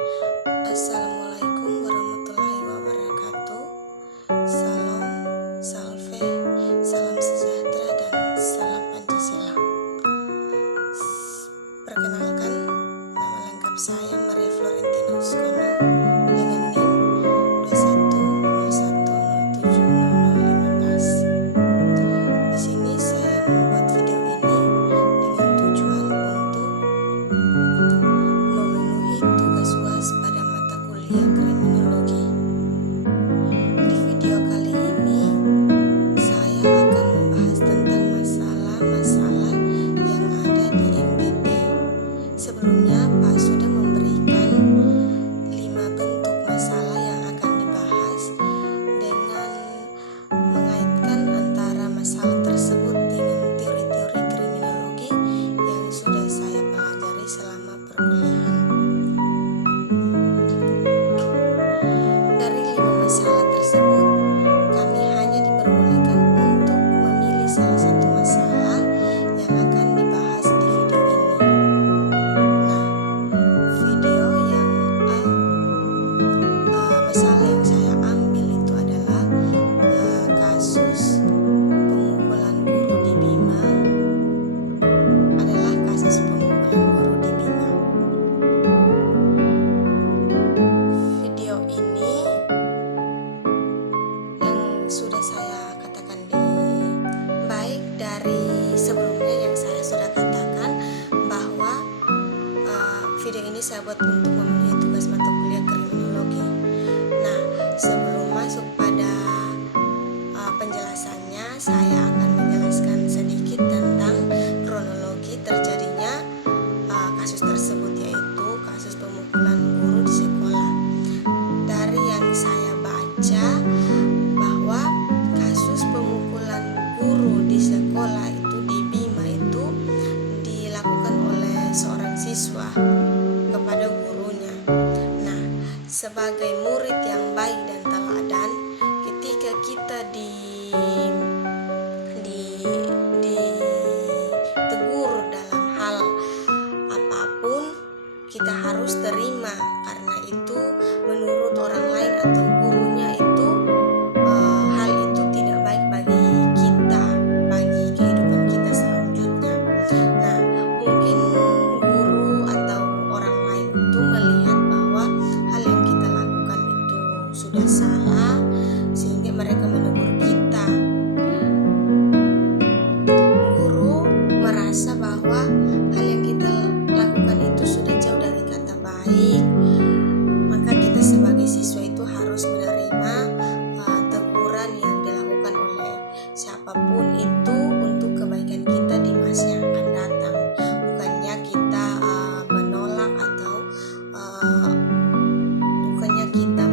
Assalamualaikum warahmatullahi wabarakatuh. Salam, salve, salam sejahtera dan salam Pancasila. Perkenalkan, nama lengkap saya Maria Florentina Uskono dengan NIM 2101070015. Di sini saya membuat video ini dengan tujuan untuk memenuhi tugas UAS pada mata kuliah kriminologi. Di video kali ini saya akan membahas tentang masalah-masalah yang ada di MPP. Sebelumnya Pak sudah memberikan 5 bentuk masalah yang akan dibahas dengan mengaitkan antara masalah tersebut dengan teori-teori kriminologi yang sudah saya pelajari selama perkuliahan. Dari 5 masalah tersebut, kami hanya diperbolehkan untuk memilih salah satu masalah yang akan dibahas di video ini. Nah, video yang masalah yang saya ambil itu adalah kasus pemukulan guru di Bima. Adalah kasus pemukulan guru di Bima. Video ini yang sudah saya katakan baik dari sebelumnya yang saya sudah katakan bahwa video ini saya buat untuk memenuhi tugas mata kuliah kriminologi. Nah, sebelum masuk pada penjelasannya, saya akan menjelaskan sedikit tentang kronologi terjadinya kasus tersebut, yaitu kasus pemukulan guru di sekolah. Dari yang saya baca bahwa kasus pemukulan guru di sekolah itu di Bima itu dilakukan oleh seorang siswa kepada gurunya. Nah, sebagai murid yang baik dan teladan, ketika kita ditegur dalam hal apapun, kita harus terima, karena itu menurut orang lain atau gurunya itu hal itu tidak baik bagi kita, bagi kehidupan kita selanjutnya. Nah, mungkin guru atau orang lain itu melihat bahwa hal yang kita lakukan itu sudah salah, sehingga mereka menegur kita. Guru merasa bahwa hal yang kita lakukan itu sudah jauh dari kata baik, maka kita sebagai siswa itu harus menerima teguran yang dilakukan oleh siapapun itu untuk kebaikan kita di masa yang akan datang. Bukannya kita menolak atau bukannya kita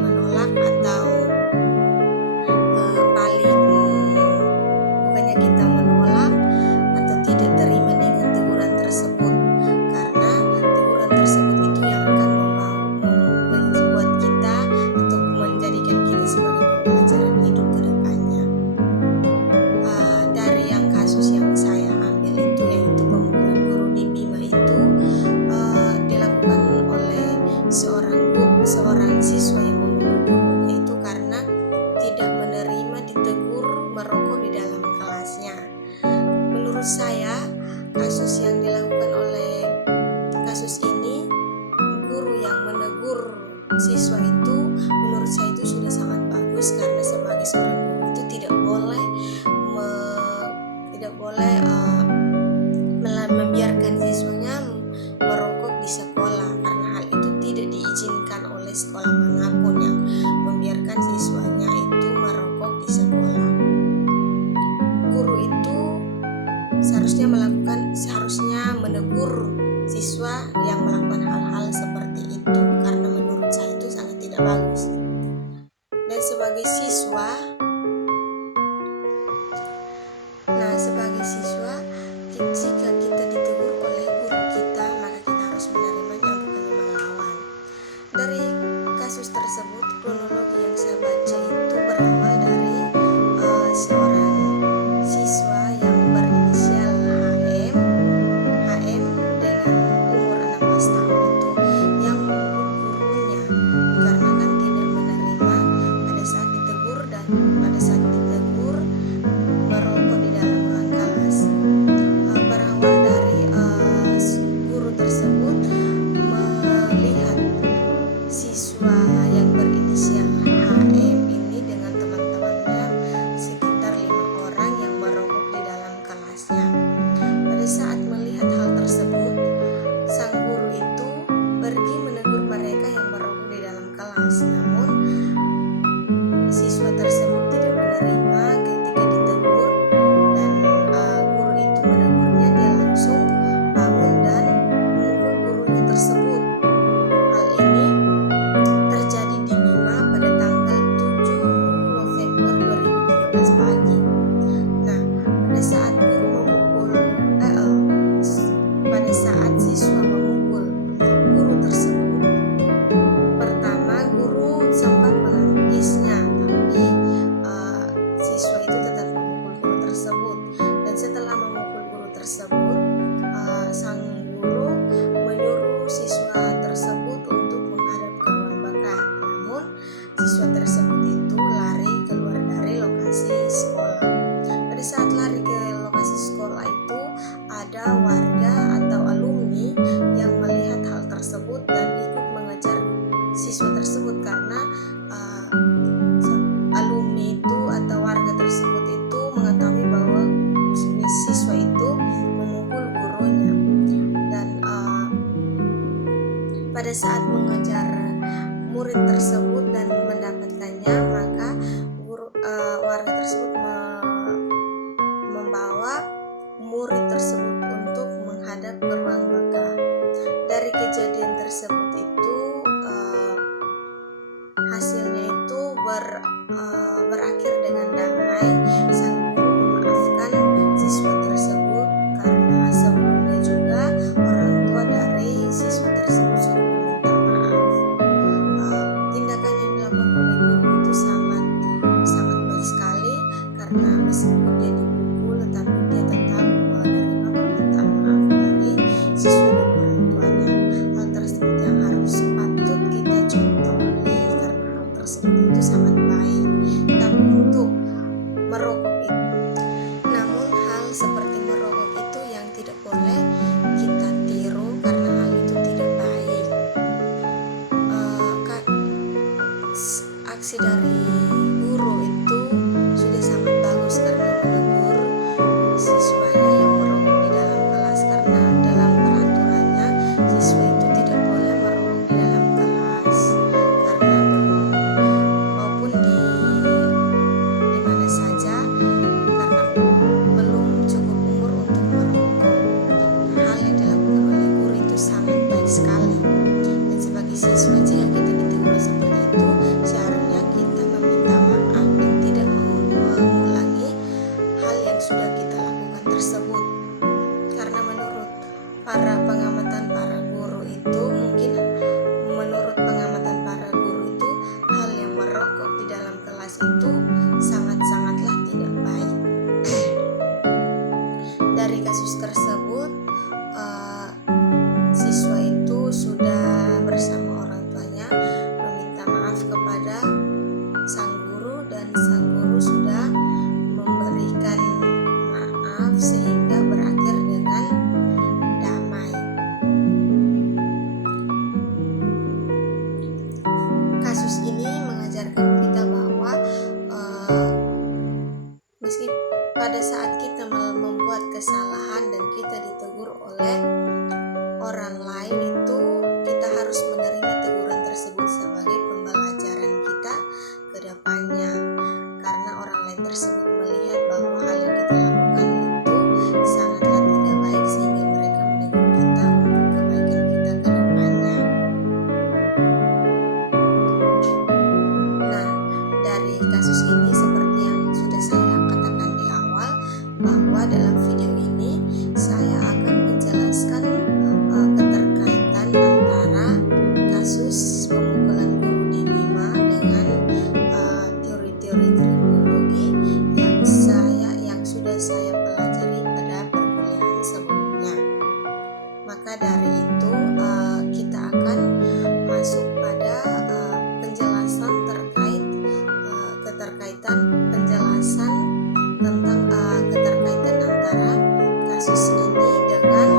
menolak atau tidak terima dengan teguran tersebut, karena teguran tersebut itu yang akan membuat kita atau menjadikan kita sebagai pembelajaran hidup ke depannya. Dari yang kasus yang saya ambil itu, yaitu pemukulan guru di Bima itu dilakukan oleh seorang siswa yang memukul gurunya itu karena tidak menerima ditegur merokok di dalam kelasnya. Menurut saya, kasus yang dilakukan oleh kasus ini, guru yang menegur siswa itu, menurut saya itu sudah sangat bagus, karena sebagai seorang guru itu tidak boleh membiarkan siswanya merokok di sekolah, karena hal itu tidak diizinkan oleh sekolah manapun yang membiarkan siswanya itu merokok di sekolah. Guru itu seharusnya menegur siswa yang melakukan hal-hal seperti itu, karena menurut saya itu sangat tidak bagus. Dan sebagai siswa, jika kita ditegur oleh guru kita, maka kita harus menerimanya, bukannya melawan. Dari kasus tersebut, kronologi yang saya baca itu berawal dari seorang siswa yang berinisial HM dengan umur 16 tahun itu yang memukul mengejar murid tersebut dan mendapatkannya, maka warga tersebut membawa murid tersebut untuk menghadap ke ruang baka. Dari kejadian tersebut itu hasilnya itu berakhir dengan damai. Sang guru memaafkan siswa tersebut karena sebelumnya juga orang tua dari siswa tersebut sudah meminta maaf. Tindakan yang dilakukan oleh guru itu sangat baik sekali, karena meskipun dia dipukul tetapi dia tetap menerima permintaan maaf dari siswa dan orang tuanya. Hal tersebut yang harus patut kita contoh, karena hal tersebut itu sangat baik. Tapi untuk merokok itu, namun hal seperti merokok itu yang tidak boleh kita tiru, karena hal itu tidak baik. Aksi dari guru itu sudah sangat bagus karena menegur siswanya yang merokok di dalam kelas, karena dalam peraturannya siswa itu tidak boleh merokok di dalam kelas, karena maupun di mana saja, karena belum cukup umur untuk merokok. Hal yang dilakukan oleh guru itu sangat baik sekali, dan sebagai siswa jika kita ditegur seperti itu, seharusnya kita meminta maaf dan tidak mengulangi hal yang sudah kita lakukan tersebut. Karena menurut pengamatan para guru itu, hal yang merokok di dalam kelas itu sangat-sangatlah tidak baik. Dari kasus tersebut, siswa itu sudah bersama orang tuanya meminta maaf kepada sang guru, dan sang guru sudah memberikan maaf sehingga berakhir dengan damai. Kasus ini mengajarkan kita bahwa meski pada saat kita membuat kesalahan dan kita ditegur oleh orang lain, itu kita harus menerima teguran tersebut sebagai pembelajaran kita ke depannya, karena orang lain tersebut melihat bahwa hal yang kita lakukan itu sangatlah tidak baik, sehingga mereka menegur kita untuk kebaikan kita ke depannya. Nah, dari kasus ini seperti yang sudah saya katakan di awal, bahwa dalam video ini saya akan menjelaskan keterkaitan antara kasus pemukulan guru di Bima dengan teori-teori kriminologi yang sudah saya pelajari pada perkuliahan sebelumnya. Maka dari itu kita akan masuk pada penjelasan terkait penjelasan tentang keterkaitan antara kasus ini dengan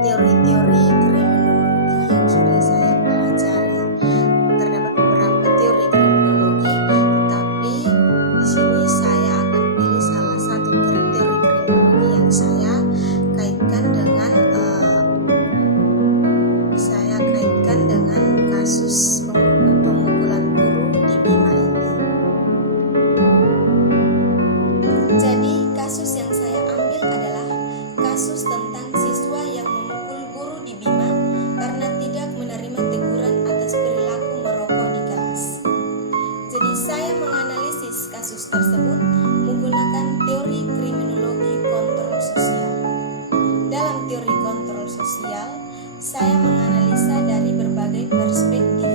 teori-teori kriminologi yang sudah saya pelajari. Terdapat beberapa teori kriminologi, tapi di sini saya akan pilih salah satu teori kriminologi yang saya kaitkan dengan kasus pemukulan guru di Bima ini. Jadi kasus yang saya ambil adalah kasus tentang siswa yang memukul guru di Bima karena tidak menerima teguran atas perilaku merokok di kelas. Jadi saya menganalisis kasus tersebut menggunakan teori kriminologi kontrol sosial. Dalam teori kontrol sosial, saya menganalisa dari berbagai perspektif,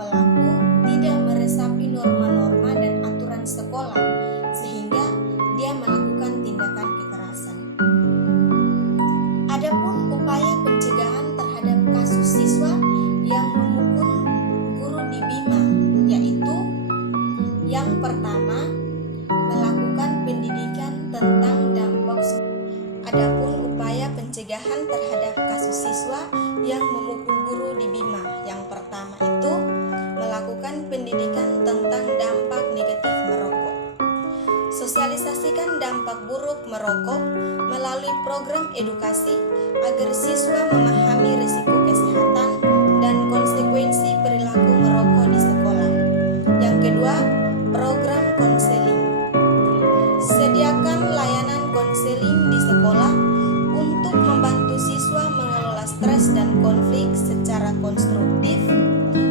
pelaku tidak meresapi norma-norma dan aturan sekolah sehingga dia melakukan tindakan kekerasan. Adapun upaya pencegahan terhadap kasus siswa yang memukul guru di Bima, yaitu yang pertama, melakukan pendidikan tentang dampak sosial. Adapun upaya pencegahan terhadap kasus siswa yang memukul guru di Bima, yang pertama itu melakukan pendidikan tentang dampak negatif merokok. Sosialisasikan dampak buruk merokok melalui program edukasi agar siswa memahami risiko kesehatan dan konsekuensi perilaku merokok di sekolah. Yang kedua, program konseling. Sediakan layanan konseling di sekolah untuk membantu siswa mengelola stres dan konflik secara konstruktif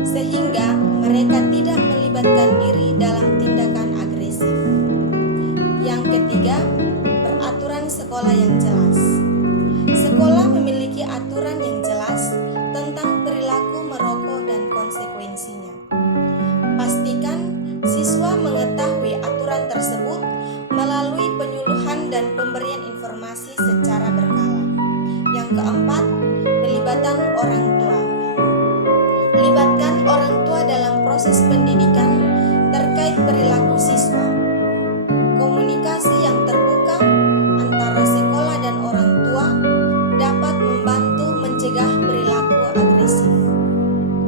sehingga mereka tidak melibatkan diri dalam tindakan agresif. Yang ketiga, peraturan sekolah yang jelas. Sekolah memiliki aturan yang jelas tentang perilaku merokok dan konsekuensinya. Pastikan siswa mengetahui aturan tersebut melalui penyuluhan dan pemberian informasi secara berkala. Yang keempat, pelibatan orang tua. Libatkan orang tua dalam proses pendidikan terkait perilaku siswa. Komunikasi yang terbuka antara sekolah dan orang tua dapat membantu mencegah perilaku agresif.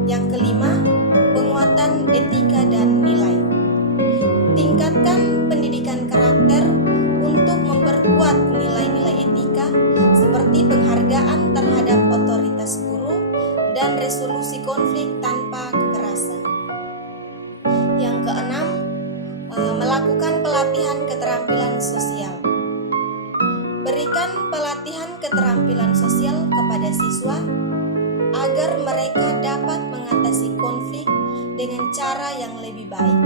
Yang kelima, penguatan etika dan nilai. Tingkatkan pendidikan karakter untuk memperkuat nilai-nilai etika seperti penghargaan terhadap otoritas guru dan resolusi konflik tanpa kekerasan. Yang keenam, melakukan pelatihan keterampilan sosial. Berikan pelatihan keterampilan sosial kepada siswa agar mereka dapat mengatasi konflik dengan cara yang lebih baik.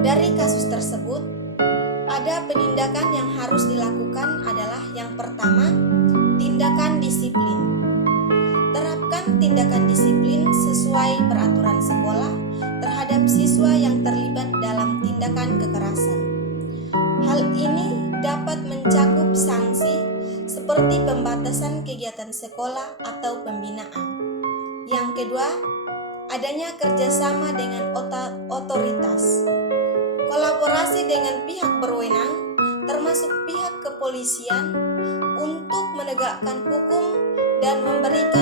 Dari kasus tersebut, ada penindakan yang harus dilakukan adalah yang pertama, tindakan disiplin. Terapkan tindakan disiplin sesuai peraturan sekolah terhadap siswa yang terlibat dalam tindakan kekerasan. Hal ini dapat mencakup sanksi seperti pembatasan kegiatan sekolah atau pembinaan. Yang kedua, adanya kerjasama dengan otoritas. Kolaborasi dengan pihak berwenang, termasuk pihak kepolisian, untuk menegakkan hukum dan memberikan